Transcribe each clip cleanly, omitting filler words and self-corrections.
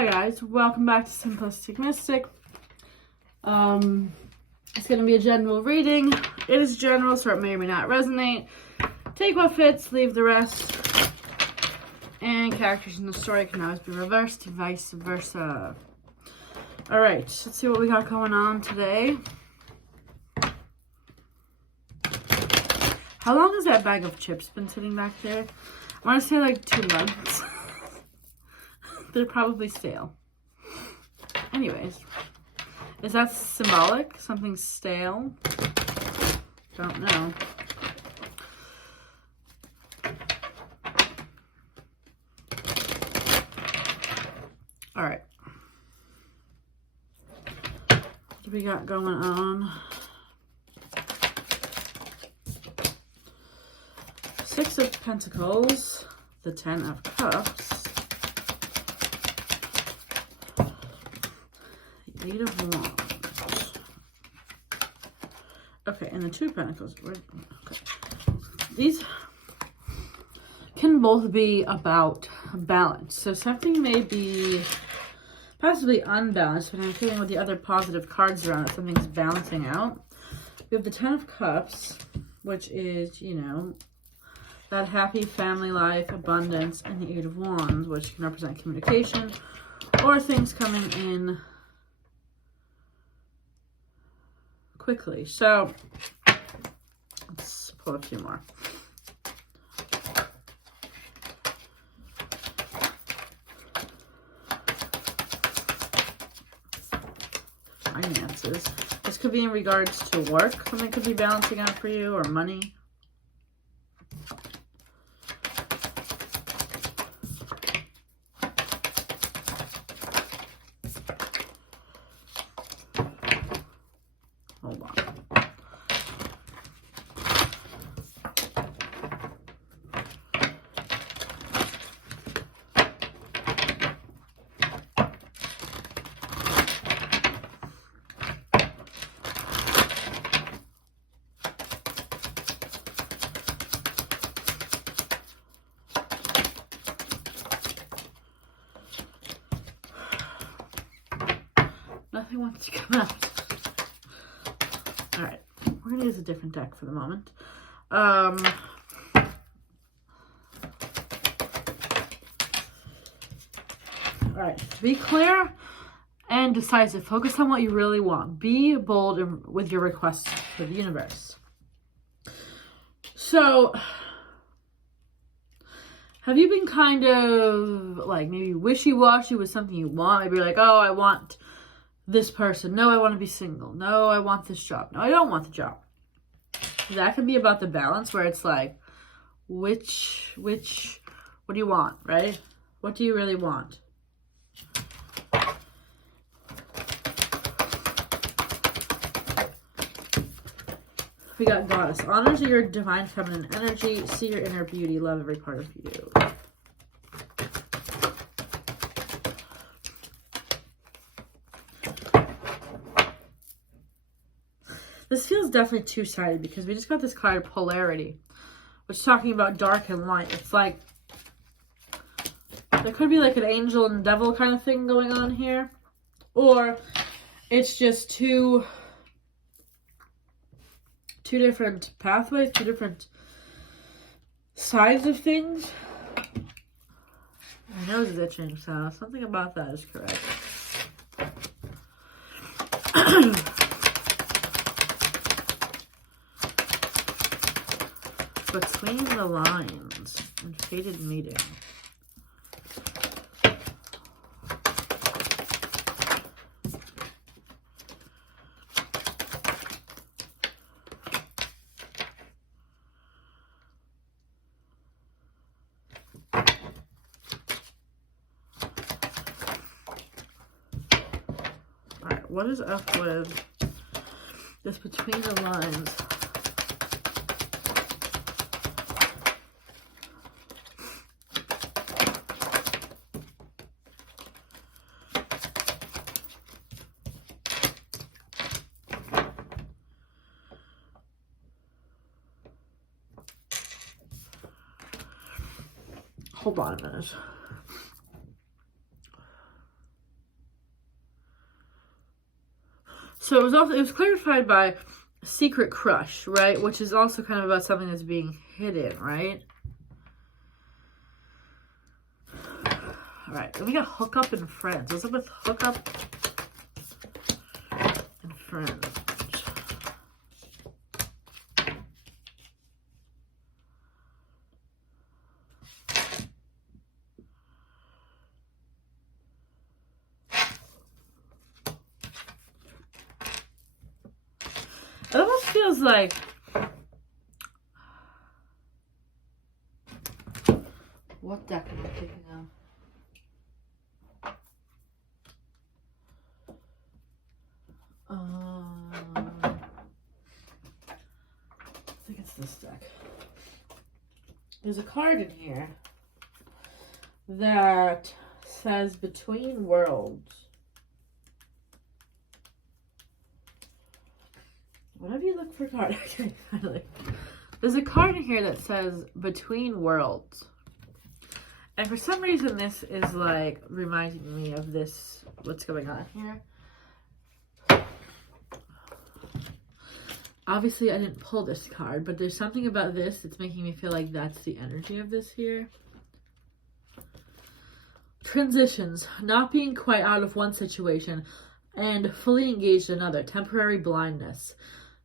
Hi guys, welcome back to Simplistic Mystic. It's going to be a general reading. It is general, so it may or may not resonate. Take what fits, leave the rest. And characters in the story can always be reversed, vice versa. Alright, let's see what we got going on today. How long has that bag of chips been sitting back there? I want to say like 2 months. They're probably stale. Anyways, is that symbolic? Something stale? Don't know. All right. What do we got going on? 6 of Pentacles, the 10 of Cups, 8 of Wands. Okay, and the 2 of Pentacles. Okay. These can both be about balance. So something may be possibly unbalanced, but I'm feeling with the other positive cards around it, something's balancing out. We have the 10 of Cups, which is, you know, that happy family life, abundance, and the 8 of Wands, which can represent communication or things coming in quickly. So let's pull a few more. Finances. This could be in regards to work. Something could be balancing out for you, or money. Hold on. Nothing wants to come out. Alright, we're going to use a different deck for the moment. Alright, be clear and decisive. Focus on what you really want. Be bold with your requests for the universe. So, have you been kind of like maybe wishy-washy with something you want? Maybe you're like, oh, I want this person. No, I want to be single. No, I want this job. No, I don't want the job. That can be about the balance where it's like, what do you want, right? What do you really want? We got Goddess. Honors your divine feminine energy. See your inner beauty. Love every part of you. This feels definitely two-sided because we just got this card polarity, which is talking about dark and light. It's like, there could be like an angel and devil kind of thing going on here. Or it's just two different pathways, 2 different sides of things. My nose is itching, so something about that is correct. Between the lines and fated meeting. Alright, what is up with this between the lines? Hold on a minute. So it was clarified by secret crush, right? Which is also kind of about something that's being hidden, right? All right, then we got hookup and friends. What's up with hookup and friends? It almost feels like what deck am I thinking of? I think it's this deck. There's a card in here that says Between Worlds. Whenever you look for a card, okay, finally. There's a card in here that says Between Worlds. And for some reason, this is like reminding me of this, what's going on here. Obviously, I didn't pull this card, but there's something about this that's making me feel like that's the energy of this here. Transitions, not being quite out of one situation and fully engaged in another, temporary blindness.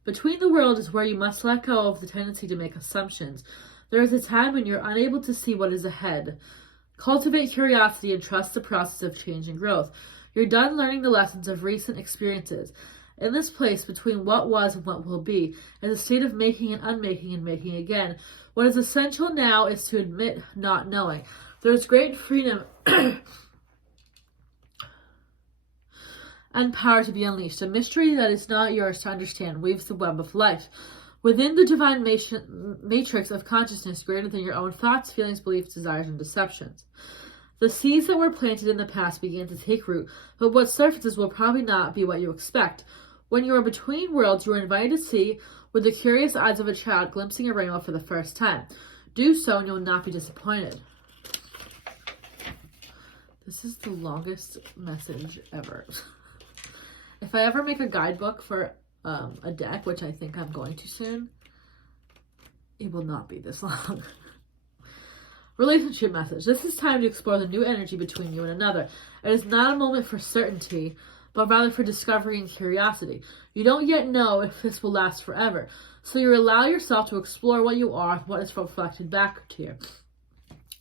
Between the world is where you must let go of the tendency to make assumptions. There is a time when you're unable to see what is ahead. Cultivate curiosity and trust the process of change and growth. You're done learning the lessons of recent experiences. In this place between what was and what will be, is a state of making and unmaking and making again. What is essential now is to admit not knowing. There is great freedom and power to be unleashed. A mystery that is not yours to understand weaves the web of life. Within the divine matrix of consciousness greater than your own thoughts, feelings, beliefs, desires, and deceptions. The seeds that were planted in the past began to take root, but what surfaces will probably not be what you expect. When you are between worlds, you are invited to see, with the curious eyes of a child glimpsing a rainbow for the first time. Do so and you will not be disappointed. This is the longest message ever. If I ever make a guidebook for a deck, which I think I'm going to soon, it will not be this long. Relationship message. This is time to explore the new energy between you and another. It is not a moment for certainty, but rather for discovery and curiosity. You don't yet know if this will last forever, so you allow yourself to explore what you are, what is reflected back to you.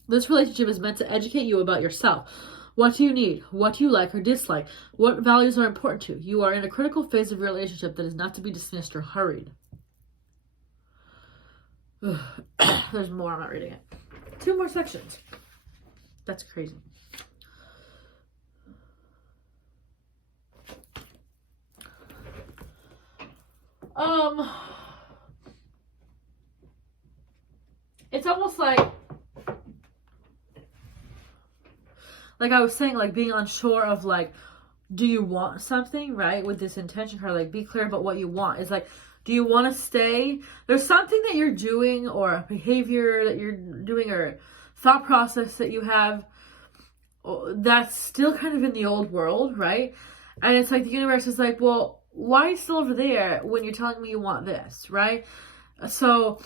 This relationship is meant to educate you about yourself. What do you need? What do you like or dislike? What values are important to you? You are in a critical phase of your relationship that is not to be dismissed or hurried. There's more, I'm not reading it. 2 more sections. That's crazy. It's almost like I was saying, like being unsure of like, do you want something, right? With this intention card, like be clear about what you want. It's like, do you want to stay? There's something that you're doing or a behavior that you're doing or thought process that you have that's still kind of in the old world, right? And it's like the universe is like, well, why are you still over there when you're telling me you want this, right? So,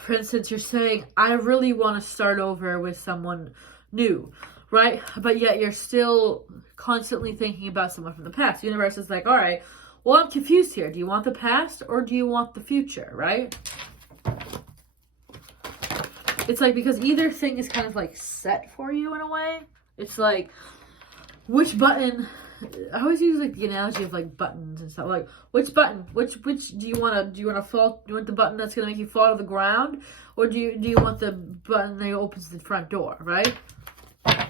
for instance, you're saying, I really want to start over with someone new, right? But yet you're still constantly thinking about someone from the past. The universe is like, all right, well, I'm confused here. Do you want the past or do you want the future, right? It's like, because either thing is kind of like set for you in a way. It's like, which button, I always use like the analogy of like buttons and stuff. Like, which button, which do you want to fall, do you want the button that's going to make you fall to the ground? Or do you want the button that opens the front door, right? I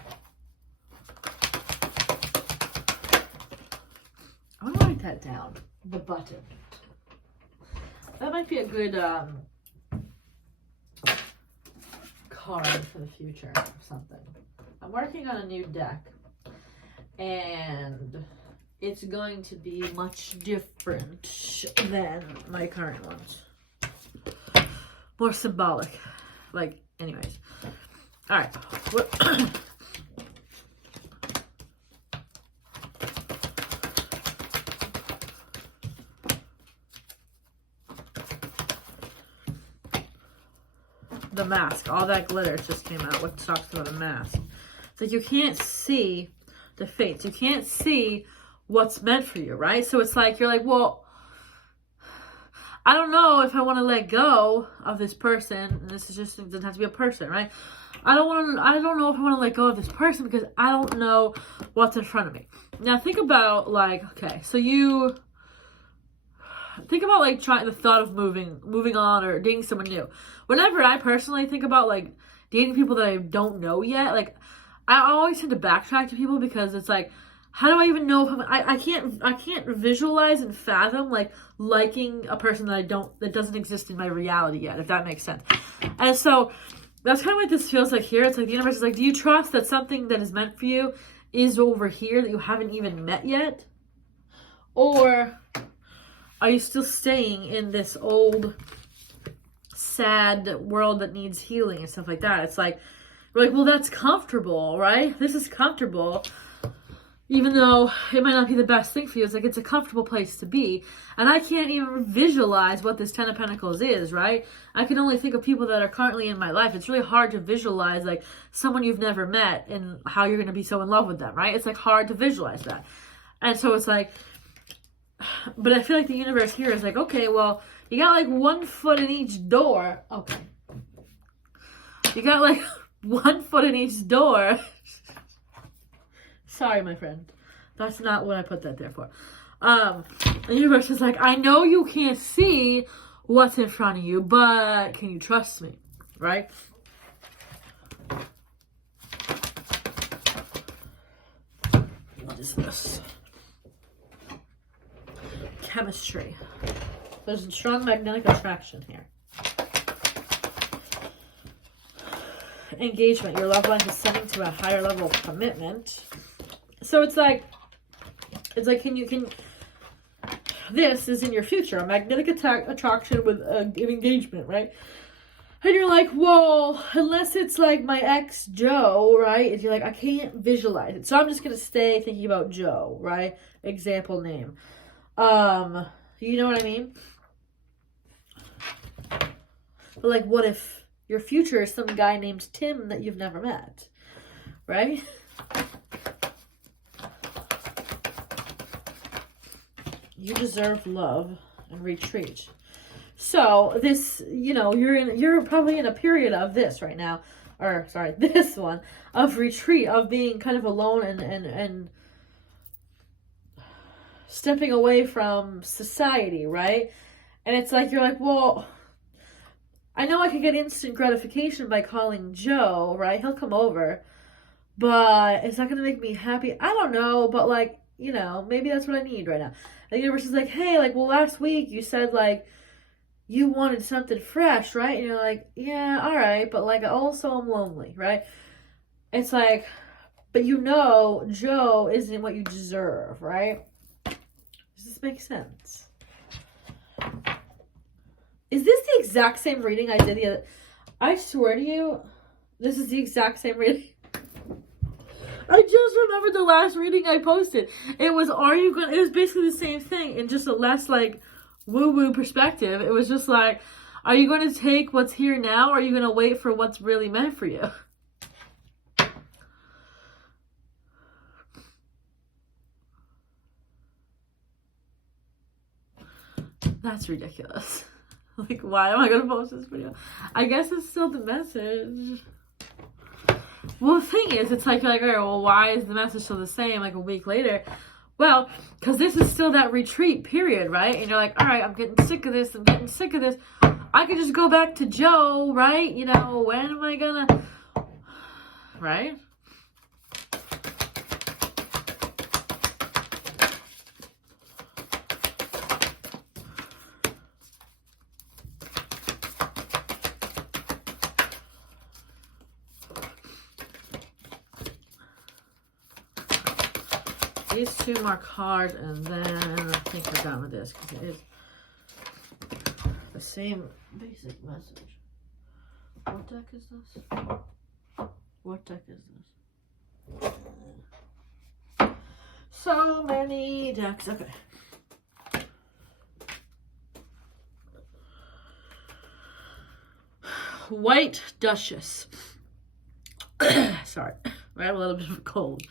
want to write that down. The button. That might be a good card for the future or something. I'm working on a new deck. And it's going to be much different than my current ones. More symbolic. Like, anyways. Alright. the mask. All that glitter just came out. What talks about a mask? It's like you can't see the fates. You can't see what's meant for you, right? So it's like, you're like, well, I don't know if I want to let go of this person. And this is just, it doesn't have to be a person, right? I don't know if I want to let go of this person because I don't know what's in front of me. Now think about like, okay, so you think about like the thought of moving on or dating someone new. Whenever I personally think about like dating people that I don't know yet, like I always tend to backtrack to people because it's like, how do I even know if I can't visualize and fathom like liking a person that doesn't exist in my reality yet, if that makes sense. And so that's kind of what this feels like here. It's like the universe is like, do you trust that something that is meant for you is over here that you haven't even met yet? Or are you still staying in this old, sad world that needs healing and stuff like that? It's like, we're like, well, that's comfortable, right? This is comfortable. Even though it might not be the best thing for you, it's like it's a comfortable place to be. And I can't even visualize what this Ten of Pentacles is, right? I can only think of people that are currently in my life. It's really hard to visualize like someone you've never met and how you're going to be so in love with them, right? It's like hard to visualize that. And so it's like, but I feel like the universe here is like, okay, well, you got like 1 foot in each door. Okay. You got like 1 foot in each door. Sorry, my friend. That's not what I put that there for. The universe is like, I know you can't see what's in front of you, but can you trust me? Right? What is this? Chemistry. There's a strong magnetic attraction here. Engagement. Your love life is setting to a higher level of commitment. So it's like, this is in your future, a magnetic attraction with an engagement, right? And you're like, well, unless it's like my ex Joe, right? And you're like, I can't visualize it. So I'm just going to stay thinking about Joe, right? Example name. You know what I mean? But like, what if your future is some guy named Tim that you've never met, right? You deserve love and retreat. So this, you know, you're probably in a period of this right now, or sorry, this one of retreat, of being kind of alone and stepping away from society, right? And it's like, you're like, well, I know I could get instant gratification by calling Joe, right? He'll come over, but it's not going to make me happy. I don't know, but like, you know, maybe that's what I need right now. And the universe is like, hey, like, well, last week you said like you wanted something fresh, right? And you're like, yeah, all right, but like also I'm lonely, right? It's like, but you know, Joe isn't what you deserve, right? Does this make sense? Is this the exact same reading I did the other? I swear to you, this is the exact same reading. I just remembered the last reading I posted. It was, it was basically the same thing in just a less like woo-woo perspective. It was just like, are you going to take what's here now, or are you going to wait for what's really meant for you? That's ridiculous. Like, why am I going to post this video? I guess it's still the message. Well, the thing is, it's like, all right, well, why is the message still the same like a week later? Well, because this is still that retreat period, right? And you're like, all right, I'm getting sick of this. I'm getting sick of this. I could just go back to Joe, right? You know, when am I gonna, right? These two more cards, and then I think we're done with this because it is the same basic message. What deck is this? What deck is this? So many decks. Okay. White Duchess. Sorry, I have a little bit of a cold.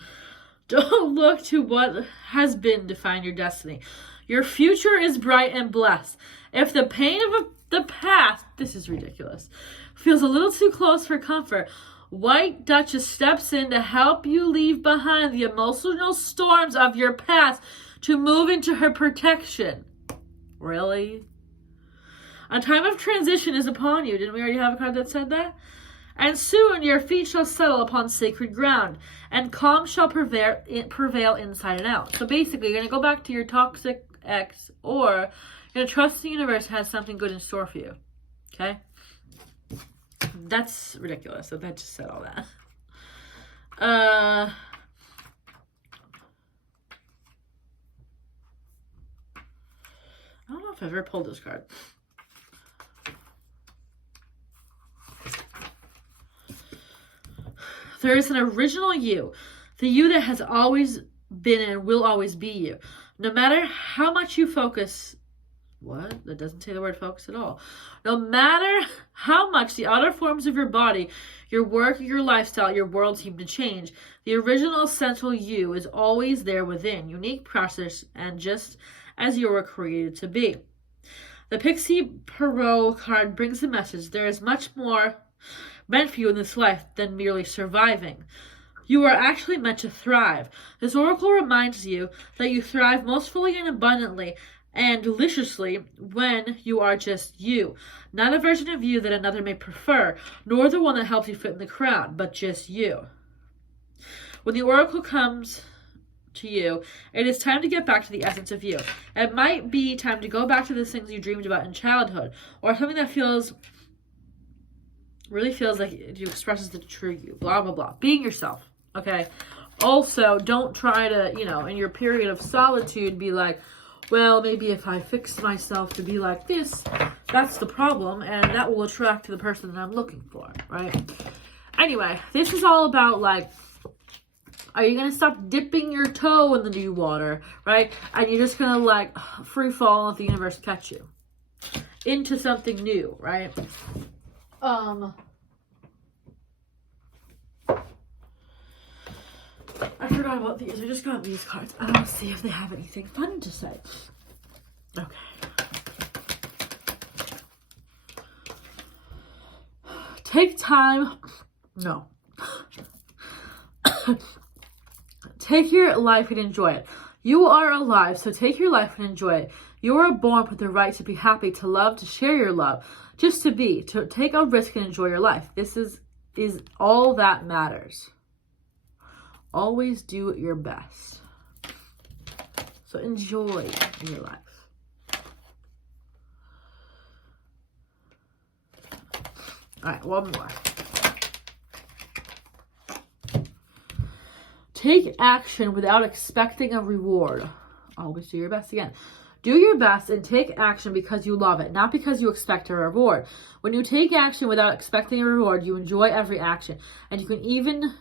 Don't look to what has been to find your destiny. Your future is bright and blessed. If the pain of the past, this is ridiculous, feels a little too close for comfort, White Duchess steps in to help you leave behind the emotional storms of your past to move into her protection. Really? A time of transition is upon you. Didn't we already have a card that said that? And soon your feet shall settle upon sacred ground, and calm shall prevail inside and out. So basically, you're going to go back to your toxic ex, or you're going to trust the universe has something good in store for you. Okay? That's ridiculous. So that just said all that. I don't know if I've ever pulled this card. There is an original you, the you that has always been and will always be you. No matter how much you focus, what? That doesn't say the word focus at all. No matter how much the outer forms of your body, your work, your lifestyle, your world seem to change, the original essential you is always there within, unique, precious, and just as you were created to be. The Pixie Perot card brings the message there is much more meant for you in this life than merely surviving. You are actually meant to thrive. This oracle reminds you that you thrive most fully and abundantly and deliciously when you are just you. Not a version of you that another may prefer, nor the one that helps you fit in the crowd, but just you. When the oracle comes to you, it is time to get back to the essence of you. It might be time to go back to the things you dreamed about in childhood, or something that really feels like it expresses the true you. Blah, blah, blah. Being yourself. Okay? Also, don't try to, in your period of solitude, be like, well, maybe if I fix myself to be like this, that's the problem, and that will attract the person that I'm looking for, right? Anyway, this is all about, like, are you going to stop dipping your toe in the new water, right? And you're just going to, like, free fall and let the universe catch you into something new, right? I forgot about these. I just got these cards. I want to see if they have anything fun to say. Okay. Take time. No. Take your life and enjoy it. You are alive, so take your life and enjoy it. You are born with the right to be happy, to love, to share your love, just to be, to take a risk and enjoy your life. This is all that matters. Always do your best. So enjoy your life. All right, one more. Take action without expecting a reward. Always do your best again. Do your best and take action because you love it, not because you expect a reward. When you take action without expecting a reward, you enjoy every action, and you can even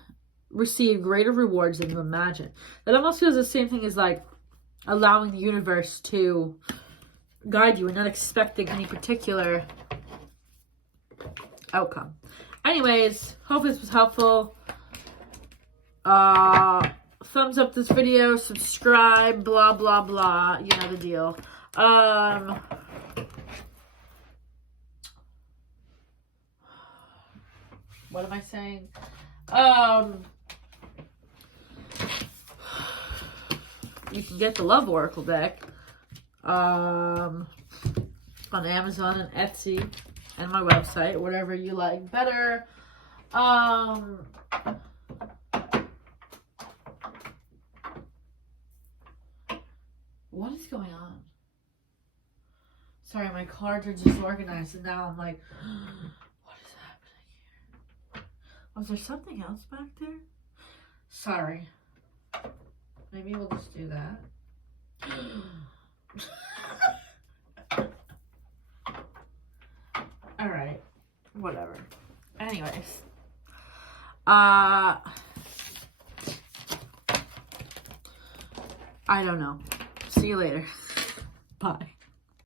receive greater rewards than you imagine. That almost feels the same thing as like allowing the universe to guide you and not expecting any particular outcome. Anyways, hope this was helpful. Thumbs up this video, subscribe, blah, blah, blah. You know the deal. What am I saying? You can get the Love Oracle deck on Amazon and Etsy and my website, whatever you like better. What is going on? Sorry, my cards are disorganized and now I'm like, what is happening here? Was there something else back there? Sorry. Maybe we'll just do that. Alright. Whatever. Anyways. I don't know. See you later. Bye.